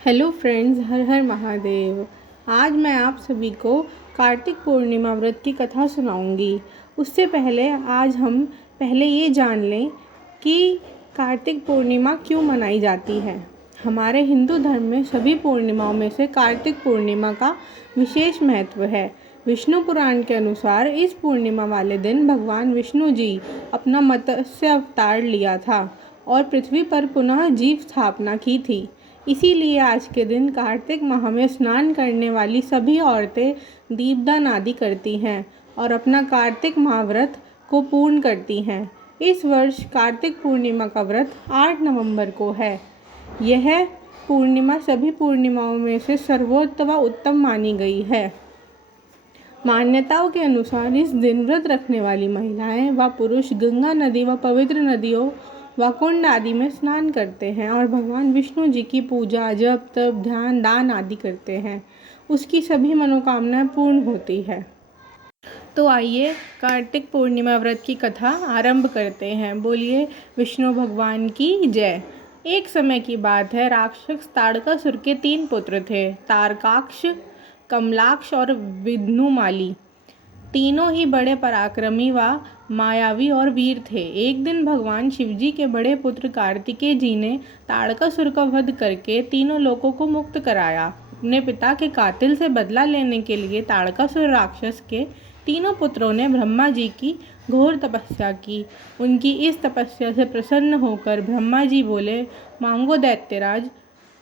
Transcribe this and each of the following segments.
Hello friends, हर हर महादेव। आज मैं आप सभी को कार्तिक पूर्णिमा व्रत की कथा सुनाऊंगी। उससे पहले आज हम ये जान लें कि कार्तिक पूर्णिमा क्यों मनाई जाती है। हमारे हिंदू धर्म में सभी पूर्णिमाओं में से कार्तिक पूर्णिमा का विशेष महत्व है। विष्णु पुराण के अनुसार इस पूर्णिमा वाले दिन भगवान विष्णु जी अपना मत्स्य अवतार लिया था और पृथ्वी पर पुनः जीव स्थापना की थी। इसीलिए आज के दिन कार्तिक माह में स्नान करने वाली सभी औरतें दीपदान आदि करती हैं और अपना कार्तिक माह व्रत को पूर्ण करती हैं। इस वर्ष कार्तिक पूर्णिमा का व्रत 8 नवंबर को है। यह पूर्णिमा सभी पूर्णिमाओं में से सर्वोत्तम व उत्तम मानी गई है। मान्यताओं के अनुसार इस दिन व्रत रखने वाली महिलाएं व पुरुष गंगा नदी व पवित्र नदियों व कुंड आदि में स्नान करते हैं और भगवान विष्णु जी की पूजा, जप, तप, ध्यान, दान आदि करते हैं। उसकी सभी मनोकामनाएं पूर्ण होती है। तो आइए कार्तिक पूर्णिमा व्रत की कथा आरंभ करते हैं। बोलिए विष्णु भगवान की जय। एक समय की बात है, राक्षस ताड़कासुर के 3 पुत्र थे, तारकाक्ष, कमलाक्ष और विघ्नुमाली। तीनों ही बड़े पराक्रमी व मायावी और वीर थे। एक दिन भगवान शिवजी के बड़े पुत्र कार्तिकेय जी ने ताड़कासुर का वध करके तीनों लोकों को मुक्त कराया। अपने पिता के कातिल से बदला लेने के लिए ताड़कासुर राक्षस के तीनों पुत्रों ने ब्रह्मा जी की घोर तपस्या की। उनकी इस तपस्या से प्रसन्न होकर ब्रह्मा जी बोले, मांगो दैत्यराज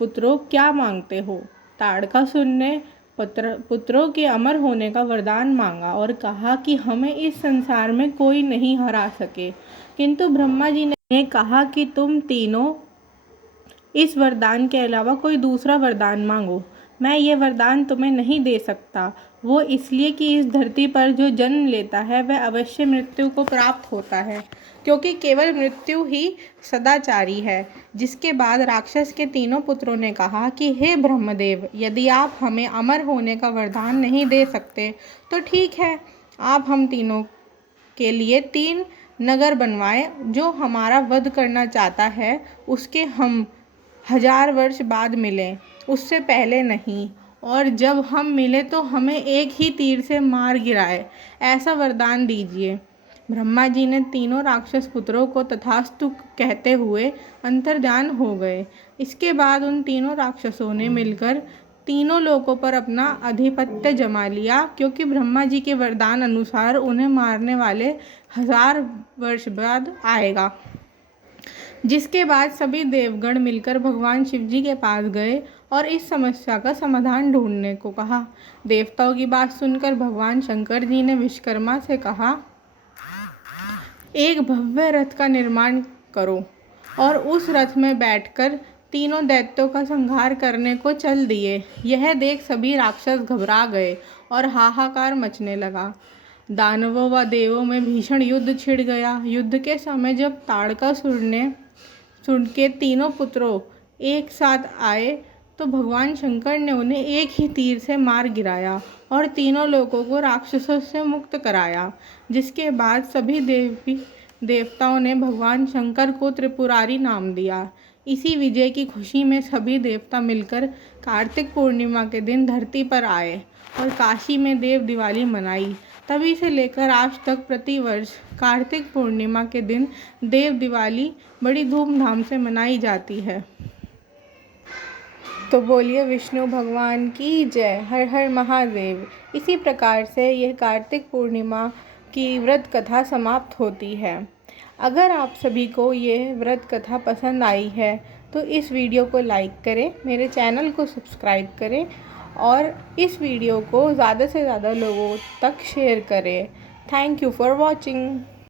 पुत्रों, क्या मांगते हो। ताड़कासुर ने पुत्रों के अमर होने का वरदान मांगा और कहा कि हमें इस संसार में कोई नहीं हरा सके। किंतु ब्रह्मा जी ने कहा कि तुम तीनों इस वरदान के अलावा कोई दूसरा वरदान मांगो। मैं ये वरदान तुम्हें नहीं दे सकता। वो इसलिए कि इस धरती पर जो जन्म लेता है वह अवश्य मृत्यु को प्राप्त होता है, क्योंकि केवल मृत्यु ही सदाचारी है। जिसके बाद राक्षस के तीनों पुत्रों ने कहा कि हे ब्रह्मदेव, यदि आप हमें अमर होने का वरदान नहीं दे सकते तो ठीक है, आप हम तीनों के लिए 3 नगर बनवाएं। जो हमारा वध करना चाहता है उसके हम 1000 वर्ष बाद मिलें, उससे पहले नहीं, और जब हम मिले तो हमें एक ही तीर से मार गिराए, ऐसा वरदान दीजिए। ब्रह्मा जी ने तीनों राक्षस पुत्रों को तथास्तु कहते हुए अंतर्ध्यान हो गए। इसके बाद उन तीनों राक्षसों ने मिलकर तीनों लोकों पर अपना आधिपत्य जमा लिया, क्योंकि ब्रह्मा जी के वरदान अनुसार उन्हें मारने वाले 1000 वर्ष बाद आएगा। जिसके बाद सभी देवगण मिलकर भगवान शिवजी के पास गए और इस समस्या का समाधान ढूंढने को कहा। देवताओं की बात सुनकर भगवान शंकर जी ने विश्वकर्मा से कहा, एक भव्य रथ का निर्माण करो, और उस रथ में बैठकर तीनों दैत्यों का संहार करने को चल दिए। यह देख सभी राक्षस घबरा गए और हाहाकार मचने लगा। दानवों व देवों में भीषण युद्ध छिड़ गया। युद्ध के समय जब ताड़कासुर के तीनों पुत्रों एक साथ आए तो भगवान शंकर ने उन्हें एक ही तीर से मार गिराया और तीनों लोगों को राक्षसों से मुक्त कराया। जिसके बाद सभी देवताओं ने भगवान शंकर को त्रिपुरारी नाम दिया। इसी विजय की खुशी में सभी देवता मिलकर कार्तिक पूर्णिमा के दिन धरती पर आए और काशी में देव दिवाली मनाई। तभी से लेकर आज तक प्रतिवर्ष कार्तिक पूर्णिमा के दिन देव दिवाली बड़ी धूमधाम से मनाई जाती है। तो बोलिए विष्णु भगवान की जय। हर हर महादेव। इसी प्रकार से यह कार्तिक पूर्णिमा की व्रत कथा समाप्त होती है। अगर आप सभी को ये व्रत कथा पसंद आई है तो इस वीडियो को लाइक करें, मेरे चैनल को सब्सक्राइब करें और इस वीडियो को ज़्यादा से ज़्यादा लोगों तक शेयर करें। Thank you for watching.